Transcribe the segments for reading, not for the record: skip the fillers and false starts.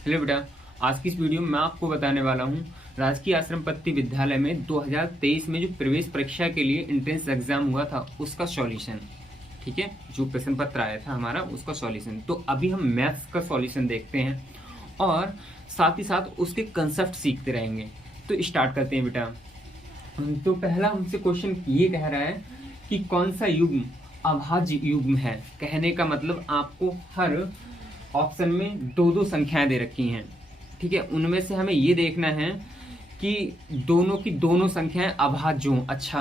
Hello बेटा, आज की इस वीडियो में मैं आपको बताने वाला हूँ राजकीय आश्रम पत्ती विद्यालय में 2023 में जो प्रवेश परीक्षा के लिए एंट्रेंस एग्जाम हुआ था उसका सॉल्यूशन। ठीक है, जो प्रश्न पत्र आया था हमारा उसका सॉल्यूशन। तो अभी हम मैथ्स का सॉल्यूशन देखते हैं और साथ ही साथ उसके कंसेप्ट सीखते रहेंगे। तो स्टार्ट करते हैं बेटा। तो पहला हमसे क्वेश्चन ये कह रहा है कि कौन सा युग्म अभाज्य युग्म है। कहने का मतलब आपको हर ऑप्शन में दो दो संख्याएं दे रखी हैं। ठीक है, उनमें से हमें ये देखना है कि दोनों की दोनों संख्याएं अभाज्य हों। अच्छा,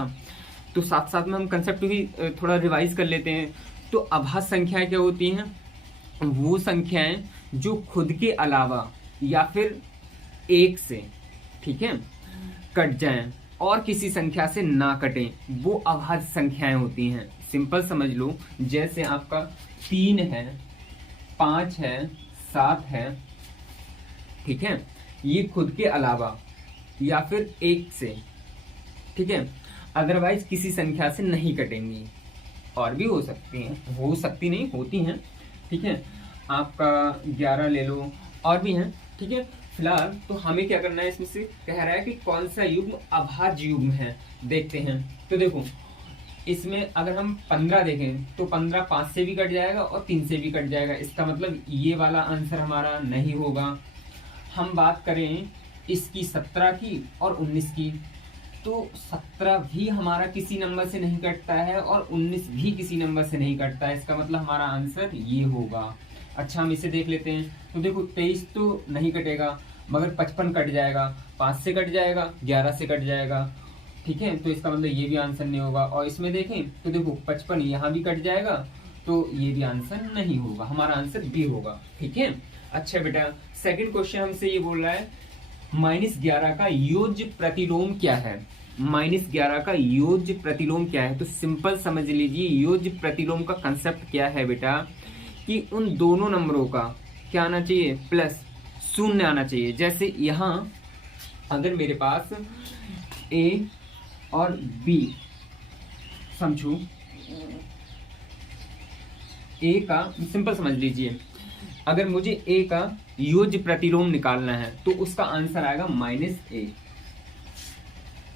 तो साथ साथ में हम कंसेप्ट भी थोड़ा रिवाइज कर लेते हैं। तो अभाज्य संख्याएं क्या होती हैं? वो संख्याएं जो खुद के अलावा या फिर एक से, ठीक है, कट जाएं और किसी संख्या से ना कटें, वो अभाज्य संख्याएं होती हैं। सिंपल समझ लो, जैसे आपका 3 है, 5 है, 7 है, ठीक है, ये खुद के अलावा या फिर एक से, ठीक है, अदरवाइज किसी संख्या से नहीं कटेंगी। और भी हो सकती हैं, हो सकती नहीं, होती हैं। ठीक है, आपका 11 ले लो, और भी हैं। ठीक है, फिलहाल तो हमें क्या करना है, इसमें से कह रहा है कि कौन सा युग्म अभाज्य युग्म है, देखते हैं। तो देखो, इसमें अगर हम 15 देखें तो 15 5 से भी कट जाएगा और 3 से भी कट जाएगा। इसका मतलब ये वाला आंसर हमारा नहीं होगा। हम बात करें इसकी 17 की और 19 की, तो 17 भी हमारा किसी नंबर से नहीं कटता है और 19 भी किसी नंबर से नहीं कटता है। इसका मतलब हमारा आंसर ये होगा। अच्छा, हम इसे देख लेते हैं। तो देखो, 23 तो नहीं कटेगा, मगर 55 कट जाएगा, 5 से कट जाएगा, 11 से कट जाएगा। ठीक है, तो इसका मतलब ये भी आंसर नहीं होगा। और इसमें देखें तो देखो, 55 यहाँ भी कट जाएगा, तो ये भी आंसर नहीं होगा। हमारा आंसर बी होगा। ठीक है। अच्छा बेटा, सेकंड क्वेश्चन हमसे ये बोल रहा है -11 का योज्य प्रतिलोम क्या है। -11 का योज्य प्रतिलोम क्या है? तो सिंपल समझ लीजिए, योज्य प्रतिलोम का कंसेप्ट क्या है बेटा, कि उन दोनों नंबरों का क्या आना चाहिए, प्लस शून्य आना चाहिए। जैसे यहाँ अगर मेरे पास ए और बी, समझो ए का, सिंपल समझ लीजिए, अगर मुझे ए का योज्य प्रतिलोम निकालना है तो उसका आंसर आएगा -a।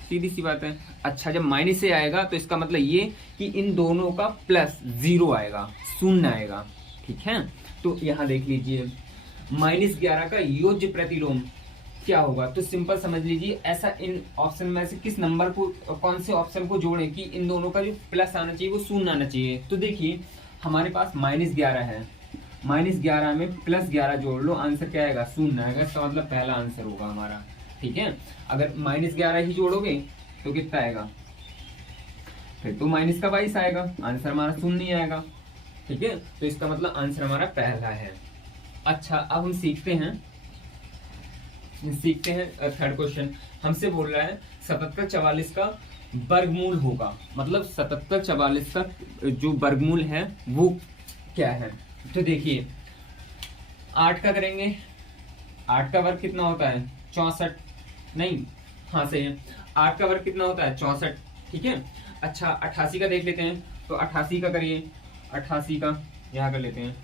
सीधी सी बात है। अच्छा, जब -a आएगा तो इसका मतलब ये कि इन दोनों का प्लस 0 आएगा, शून्य आएगा। ठीक है, तो यहां देख लीजिए, -11 का योज्य प्रतिलोम क्या होगा। तो सिंपल समझ लीजिए, ऐसा इन ऑप्शन में से किस नंबर को, कौन से ऑप्शन को जोड़े कि इन दोनों का जो प्लस आना चाहिए वो शून्य आना चाहिए। तो देखिए, हमारे पास -11 है, -11 में +11 जोड़ लो, आंसर क्या आएगा, शून्य आएगा। इसका मतलब पहला आंसर होगा हमारा। ठीक है, अगर -11 ही जोड़ोगे तो कितना आएगा, फिर तो -22 आएगा, आंसर हमारा शून्य नहीं आएगा। ठीक है, तो इसका मतलब आंसर हमारा पहला है। अच्छा, अब हम सीखते हैं थर्ड क्वेश्चन। हमसे बोल रहा है 77 44 का वर्गमूल होगा, मतलब 77 44 का जो वर्गमूल है वो क्या है। तो देखिए, 8 का करेंगे, 8 का वर्ग कितना होता है, 64, नहीं, हाँ सही है, 8 का वर्ग कितना होता है, 64। ठीक है। अच्छा, 88 का देख लेते हैं। तो 88 का करिए, 88 का यहाँ कर लेते हैं।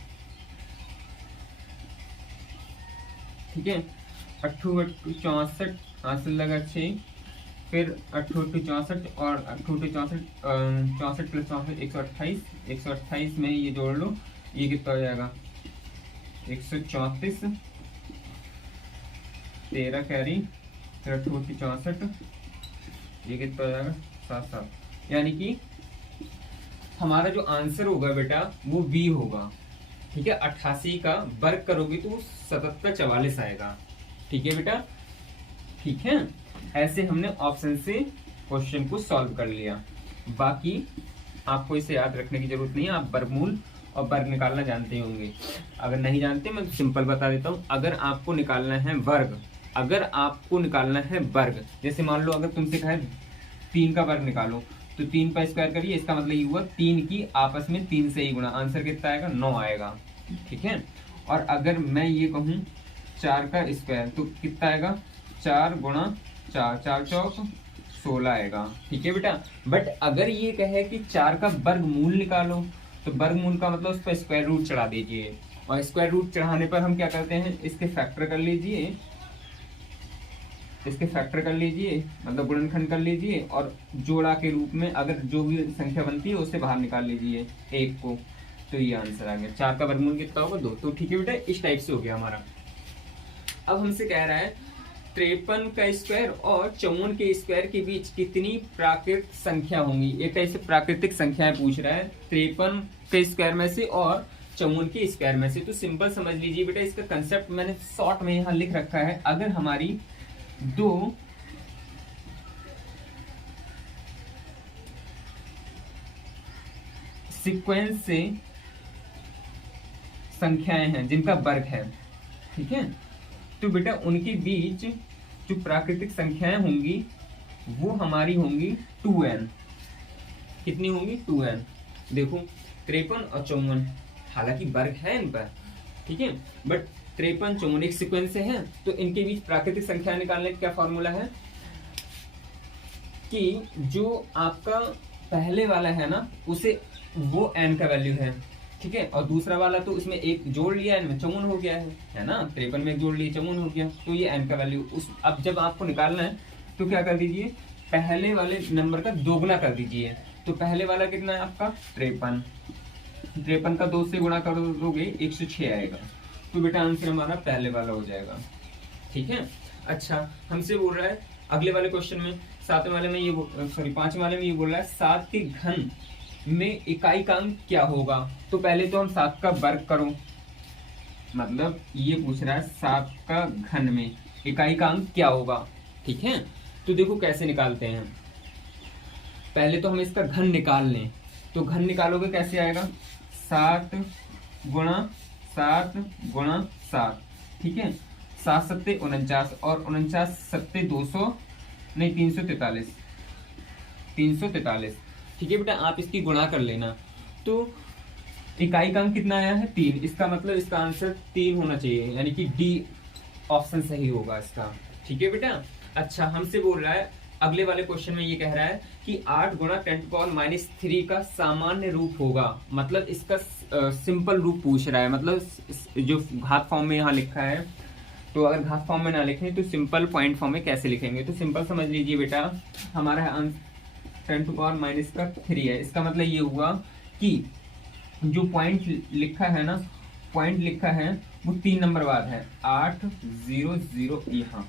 ठीक है, 8 8 64, हासिल लगा 6, फिर 8 8 64 और 8 8 64, 64 + 64 128, 128 में ये जोड़ लो, ये कितना हो जाएगा, 134, 13 कैरी, फिर 8 8 64, ये कितना हो जाएगा, 7 7। यानी कि हमारा जो आंसर होगा बेटा वो बी होगा। ठीक है, 88 का वर्ग करोगे तो 77 44 आएगा। ठीक है बेटा, ठीक है। ऐसे हमने ऑप्शन से क्वेश्चन को सॉल्व कर लिया। बाकी आपको इसे याद रखने की जरूरत नहीं है, आप वर्गमूल और वर्ग निकालना जानते होंगे। अगर नहीं जानते, मैं सिंपल बता देता हूँ। अगर आपको निकालना है वर्ग, जैसे मान लो अगर तुमसे कहे 3 का वर्ग निकालो, तो 3 का स्क्वायर करिए, इसका मतलब ये हुआ 3 की आपस में 3 से ही गुणा, आंसर कितना आएगा, 9 आएगा। ठीक है, और अगर मैं ये कहूँ 4 का स्क्वायर, तो कितना आएगा, 4 × 4, 4 चौक 16 आएगा। ठीक है बेटा। बट अगर ये कहे कि 4 का वर्गमूल निकालो, तो वर्गमूल का मतलब उस पर स्क्वायर रूट चढ़ा दीजिए, और स्क्वायर रूट चढ़ाने पर हम क्या करते हैं, इसके फैक्टर कर लीजिए, इसके फैक्टर कर लीजिए, मतलब गुणनखंड कर लीजिए, और जोड़ा के रूप में अगर जो भी संख्या बनती है उससे बाहर निकाल लीजिए एक को, तो ये आंसर आ गया। 4 का वर्गमूल कितना होगा, 2। तो ठीक है बेटा, इस टाइप से हो गया हमारा। अब हमसे कह रहा है 53 का स्क्वायर और 54 के स्क्वायर के बीच कितनी प्राकृतिक संख्या होंगी। एक टाइप से प्राकृतिक संख्याएं पूछ रहा है 53 के स्क्वायर में से और 54 के स्क्वायर में से। तो सिंपल समझ लीजिए बेटा, इसका कंसेप्ट मैंने शॉर्ट में यहाँ लिख रखा है। अगर हमारी दो सीक्वेंस से संख्याएं हैं जिनका वर्ग है, ठीक है, तो बेटा उनके बीच जो प्राकृतिक संख्याएं होंगी वो हमारी होंगी 2n। कितनी होंगी, 2n। देखो 53 और 54, हालांकि वर्ग है इन पर, ठीक है, बट 53 54 एक सीक्वेंस से है, तो इनके बीच प्राकृतिक संख्या निकालने का क्या फॉर्मूला है कि जो आपका पहले वाला है ना उसे वो n का वैल्यू है, ठीक है, और दूसरा वाला तो उसमें एक जोड़ लिया, n में 54 हो गया है ना, 53 में एक जोड़ लिया 54 हो गया, तो ये n का वैल्यू उस। अब जब आपको निकालना है तो क्या कर दीजिए, पहले वाले नंबर का दोगुना कर दीजिए। तो पहले वाला कितना है आपका 53, 53 का 2 से गुणा कर दोगे 106 आएगा। तो बेटा आंसर हमारा पहले वाला हो जाएगा, ठीक है। अच्छा, हमसे बोल रहा है अगले वाले क्वेश्चन में, 7वें वाले में ये 5वें वाले में ये बोल रहा है 7 के घन में इकाई का अंक क्या होगा। तो पहले तो हम 7 का वर्ग करो, मतलब ये पूछ रहा है 7 का घन में इकाई का अंक क्या होगा, ठीक है। तो देखो कैसे निकालते हैं, पहले तो हम इसका घन निकाल लें। तो घन निकालोगे कैसे आएगा, 7 गुणा 7 गुणा 7, ठीक है, 7 सत्ते 49 और 49 सत्ते 200 नहीं 343, 343, ठीक है बेटा। आप इसकी गुणा कर लेना। तो इकाई का अंक कितना आया है 3, इसका मतलब इसका आंसर 3 होना चाहिए, यानी कि डी ऑप्शन सही होगा इसका, ठीक है बेटा। अच्छा, हमसे बोल रहा है अगले वाले क्वेश्चन में ये कह रहा है कि 8 गुणा 10⁻³ का सामान्य रूप होगा, मतलब इसका सिंपल रूप पूछ रहा है, मतलब जो घात फॉर्म में यहाँ लिखा है, तो अगर घात फॉर्म में ना लिखें तो सिंपल पॉइंट फॉर्म में कैसे लिखेंगे। तो सिंपल समझ लीजिए बेटा, हमारा आंसर 10⁻³ है। इसका मतलब ये हुआ कि जो पॉइंट लिखा है ना, पॉइंट लिखा है वो 3 नंबर बाद है, 8 0 0 यहाँ,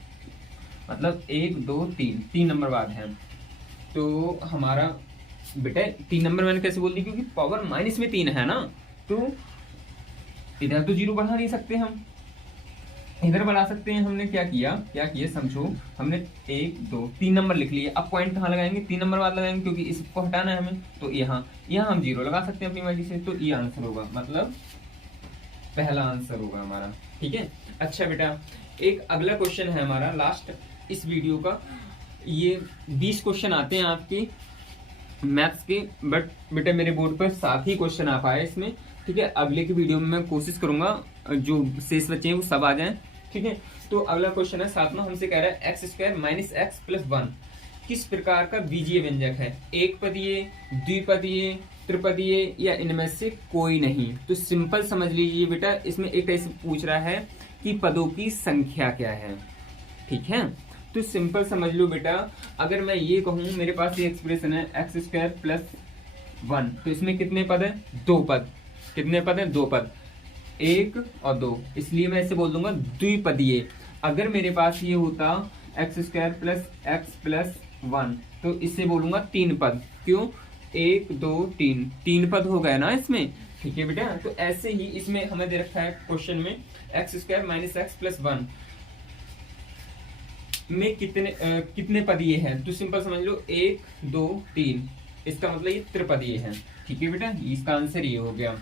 मतलब 1 2 3 नंबर बाद है। तो हमारा बेटा 3 नंबर मैंने कैसे बोल दी, क्योंकि पावर माइनस में 3 है ना, तो इधर तो 0 बढ़ा नहीं सकते, हम इधर बढ़ा सकते हैं। हमने क्या किया समझो, हमने 1 2 3 नंबर लिख लिए। अब पॉइंट कहाँ लगाएंगे, 3 नंबर बाद लगाएंगे, क्योंकि इसको हटाना है हमें, तो यहाँ हम 0 लगा सकते हैं अपनी मर्जी से। तो ये आंसर होगा, मतलब पहला आंसर होगा हमारा, ठीक है। अच्छा बेटा, एक अगला क्वेश्चन है हमारा लास्ट इस वीडियो का। ये 20 क्वेश्चन आते हैं आपके मैथ्स के, बट बेटा मेरे बोर्ड पर 7 ही क्वेश्चन आ पाए इसमें, ठीक है। अगले की वीडियो में मैं कोशिश करूंगा जो शेष बचे हैं वो सब आ जाएं, ठीक है। तो अगला क्वेश्चन है 7वां, हमसे कह रहा है x² - x + 1 किस प्रकार का बीजीय व्यंजक है, एक पदीय, द्विपदीय, त्रिपदीय या इनमें से कोई नहीं। तो सिंपल समझ लीजिए बेटा, इसमें एक ऐसे पूछ रहा है कि पदों की संख्या क्या है, ठीक है। तो सिंपल समझ लो बेटा, अगर मैं ये कहूं मेरे पास ये एक्सप्रेशन है x² + 1, तो इसमें कितने पद है, 2 पद। कितने पद है, 2 पद, 1 और 2, इसलिए मैं इसे बोल दूंगा द्विपदीय। अगर मेरे पास ये होता x² + x + 1, तो इसे बोलूंगा 3 पद। क्यों, 1 2 3 पद हो गए ना इसमें, ठीक है बेटा। तो ऐसे ही इसमें हमें दे रखा है क्वेश्चन में x² - x + 1 में कितने पदीय है। तो सिंपल समझ लो 1 2 3, इसका मतलब ये त्रिपदीय है, ठीक है बेटा। इसका आंसर ये हो गया।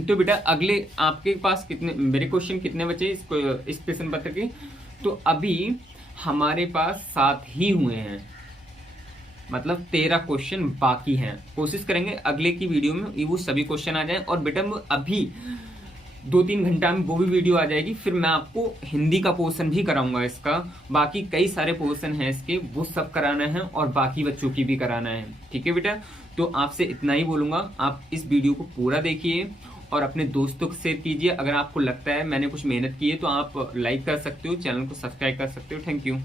तो बेटा अगले आपके पास कितने मेरे क्वेश्चन कितने बचे इस प्रश्न पत्र के, तो अभी हमारे पास 7 ही हुए हैं, मतलब 13 क्वेश्चन बाकी हैं। कोशिश करेंगे अगले की वीडियो में वो सभी क्वेश्चन आ जाएं, और बेटा अभी 2-3 घंटा में वो भी वीडियो आ जाएगी। फिर मैं आपको हिंदी का पोर्शन भी कराऊंगा इसका, बाकी कई सारे पोर्शन हैं इसके, वो सब कराना है और बाकी बच्चों की भी कराना है, ठीक है बेटा। तो आपसे इतना ही बोलूंगा, आप इस वीडियो को पूरा देखिए और अपने दोस्तों को शेयर कीजिए। अगर आपको लगता है मैंने कुछ मेहनत की है तो आप लाइक कर सकते हो, चैनल को सब्सक्राइब कर सकते हो। Thank you.